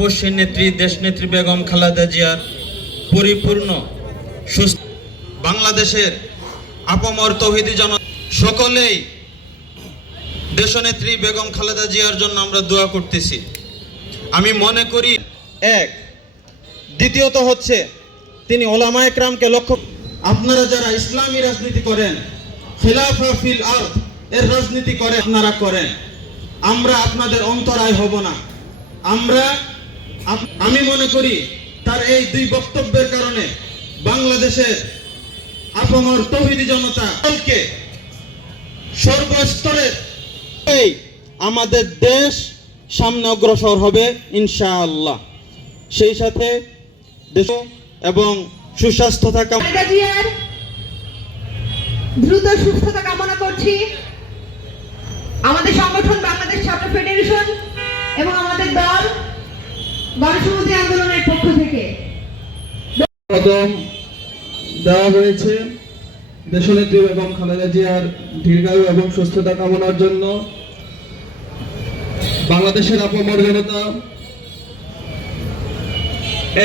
তপস্বী নেত্রী দেশনেত্রী বেগম খালেদা জিয়ার পরিপূর্ণ সুস্থ বাংলাদেশের আপামর তৌহিদি সকলেই দেশনেত্রী বেগম খালেদা জিয়ার জন্য আমরা দোয়া করতেছি। আমি মনে করি এক, দ্বিতীয়ত হচ্ছে তিনি ওলামায়ে কেরামকে লক্ষ্য, আপনারা যারা ইসলামী রাজনীতি করেন, খিলাফা ফিল আরদ এর রাজনীতি করে আপনারা করেন, আমরা আপনাদের অন্তরায় হব না। আমি মনে করি তার এই দুই বক্তব্যের কারণে বাংলাদেশের আপামর তৌহিদি জনতাকে সর্বস্তরের আমাদের দেশ সামনে অগ্রসর হবে ইনশাআল্লাহ। সেই সাথে দেশ এবং সুস্বাস্থ্য থাকা দ্রুত সুস্থতা কামনা করছি। আমাদের সংগঠন বাংলাদেশ ছাত্র ফেডারেশন এবং আমাদের দল গণসংহতি আন্দোলনের পক্ষ থেকে দেওয়া হয়েছে দেশনেত্রী বেগম খালেদা জিয়ার দীর্ঘায়ু এবং সুস্থতা কামনার জন্য। বাংলাদেশের আপামর জনতা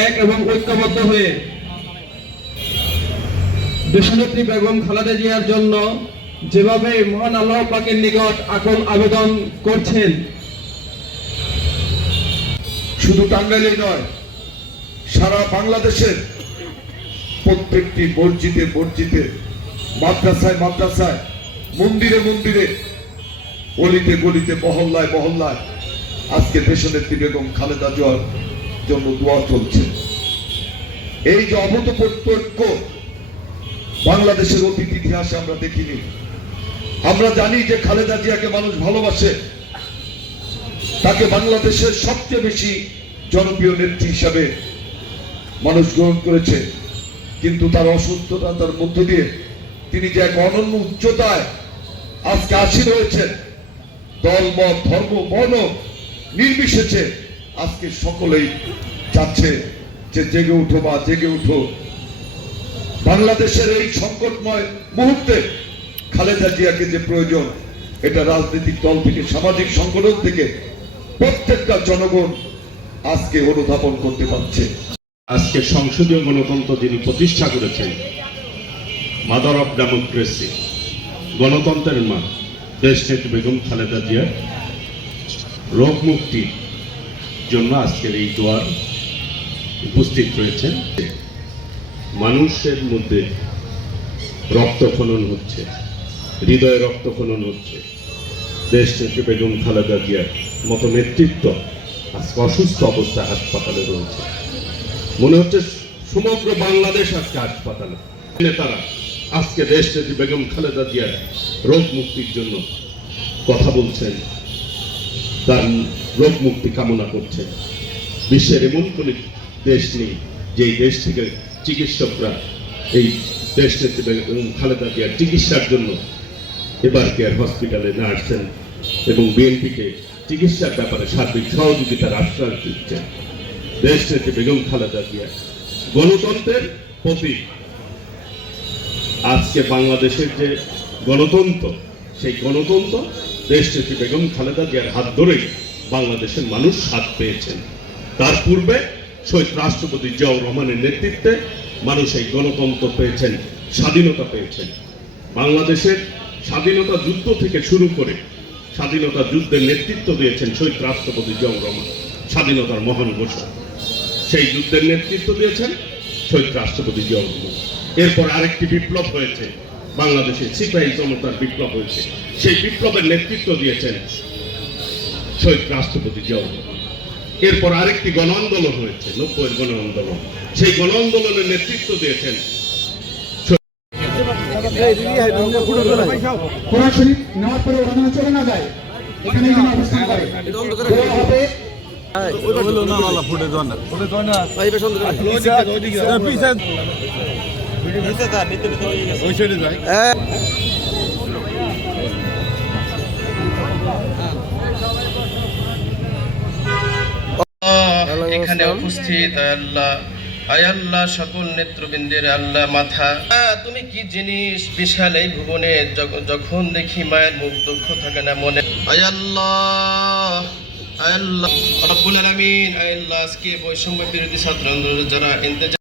এক এবং ঐক্যবদ্ধ হয়ে দেশনেত্রী বেগম খালেদা জিয়ার জন্য যেভাবে মহান আল্লাহ পাকের নিকট আকুল আবেদন করছেন, শুধু টাঙ্গাইলে নয়, সারা বাংলাদেশের প্রত্যেকটি মসজিদে মাদ্রাসায় মন্দিরে অলিতে গলিতে মহল্লায় আজকে দেশনেত্রী বেগম খালেদা জিয়ার জন্য দোয়া চলছে। এই যে অভূতপূর্ব বাংলাদেশের অতীত ইতিহাসে আমরা দেখিনি। আমরা জানি যে খালেদা জিয়াকে মানুষ ভালোবাসে, তাকে বাংলাদেশের সবচেয়ে বেশি জনপ্রিয় নেত্রী হিসাবে মানুষ গ্রহণ করেছে। কিন্তু তার অসুস্থতার মধ্য দিয়ে তিনি যে এক অনন্য উচ্চতায় আজকে আসীন হয়েছেন, দল মত ধর্ম বর্ণ নির্বিশেষে আজকে সকলেই চাচ্ছে যে জেগে উঠো। বাংলাদেশের এই সংকটময় মুহূর্তে খালেদা জিয়াকে যে প্রয়োজন, এটা রাজনৈতিক দল থেকে সামাজিক সংগঠন থেকে প্রত্যেকটা জনগণ আজকে অনুধাবন করতে পারছে। আজকে সংসদীয় গণতন্ত্র যিনি প্রতিষ্ঠা করেছেন, মাদার অফ ডেমোক্রেসি, গণতন্ত্রের মা দেশনেত্রী বেগম খালেদা জিয়ার রোগ মুক্তির জন্য আজকের এই দোয়ার উপস্থিত রয়েছেন। মানুষের মধ্যে রক্তক্ষরণ হচ্ছে, হৃদয়ে রক্তক্ষরণ হচ্ছে। দেশনেত্রী বেগম খালেদা জিয়ার মতো নেতৃত্ব আজকে অসুস্থ অবস্থায় হাসপাতালে রয়েছে। মনে হচ্ছে সমগ্র বাংলাদেশ আজকে হাসপাতালে। নেতারা আজকে দেশনেত্রী বেগম খালেদা জিয়ার রোগ মুক্তির জন্য কথা বলছেন, তার রোগ মুক্তি কামনা করছেন। বিশ্বের এমন কোন দেশ নেই যেই দেশ থেকে চিকিৎসকরা এই দেশনেত্রী বেগম খালেদা জিয়ার চিকিৎসার জন্য এবার কেয়ার হসপিটালে না আসছেন এবং বিএনপিকে চিকিৎসার ব্যাপারে সার্বিক সহযোগিতার আশ্বাস দিচ্ছেন। দেশনেত্রী বেগম খালেদা জিয়া গণতন্ত্রের প্রতীক। আজকে বাংলাদেশের যে গণতন্ত্র, সেই গণতন্ত্র দেশনেত্রী বেগম খালেদা জিয়ার হাত ধরেই বাংলাদেশের মানুষ স্বাদ পেয়েছেন। তার পূর্বে শহীদ রাষ্ট্রপতি জিয়াউর রহমানের নেতৃত্বে মানুষ এই গণতন্ত্র পেয়েছেন, স্বাধীনতা পেয়েছেন। বাংলাদেশের স্বাধীনতা যুদ্ধ থেকে শুরু করে স্বাধীনতা যুদ্ধের নেতৃত্ব দিয়েছেন শহীদ রাষ্ট্রপতি জিয়াউর রহমান, স্বাধীনতার মহান ঘোষক। সেই যুদ্ধের নেতৃত্ব দিয়েছেন শহীদ রাষ্ট্রপতি জিয়াউর রহমান। এরপর আরেকটি বিপ্লব হয়েছে, বাংলাদেশে সিপাহী জনতার বিপ্লব হয়েছে। সেই বিপ্লবের নেতৃত্ব দিয়েছেন শহীদ রাষ্ট্রপতি জিয়াউর রহমান। এরপর আরেকটি গণ আন্দোলন হয়েছে, 90-এর গণ আন্দোলন। সেই গণ আন্দোলনের নেতৃত্ব দিয়েছেন কোরআন শরীফ নেওয়ার পরে ওখানে চলে না যায়, এখানে যেন অবস্থান করে হবে। এখানে উপস্থিত আল্লাহ সকল নেতৃবৃন্দের আল্লাহ মাথা, তুমি কি জিনিস বিশাল এই ভুবনে, যখন দেখি মায়ের মুখ দুঃখ থাকে না মনে। আল্লাহ আল্লাহ রব্বুল আলামিন আল্লাহ আজকে বৈষম্য বিরোধী ছাত্র আন্দোলনের যারা ইন্তজার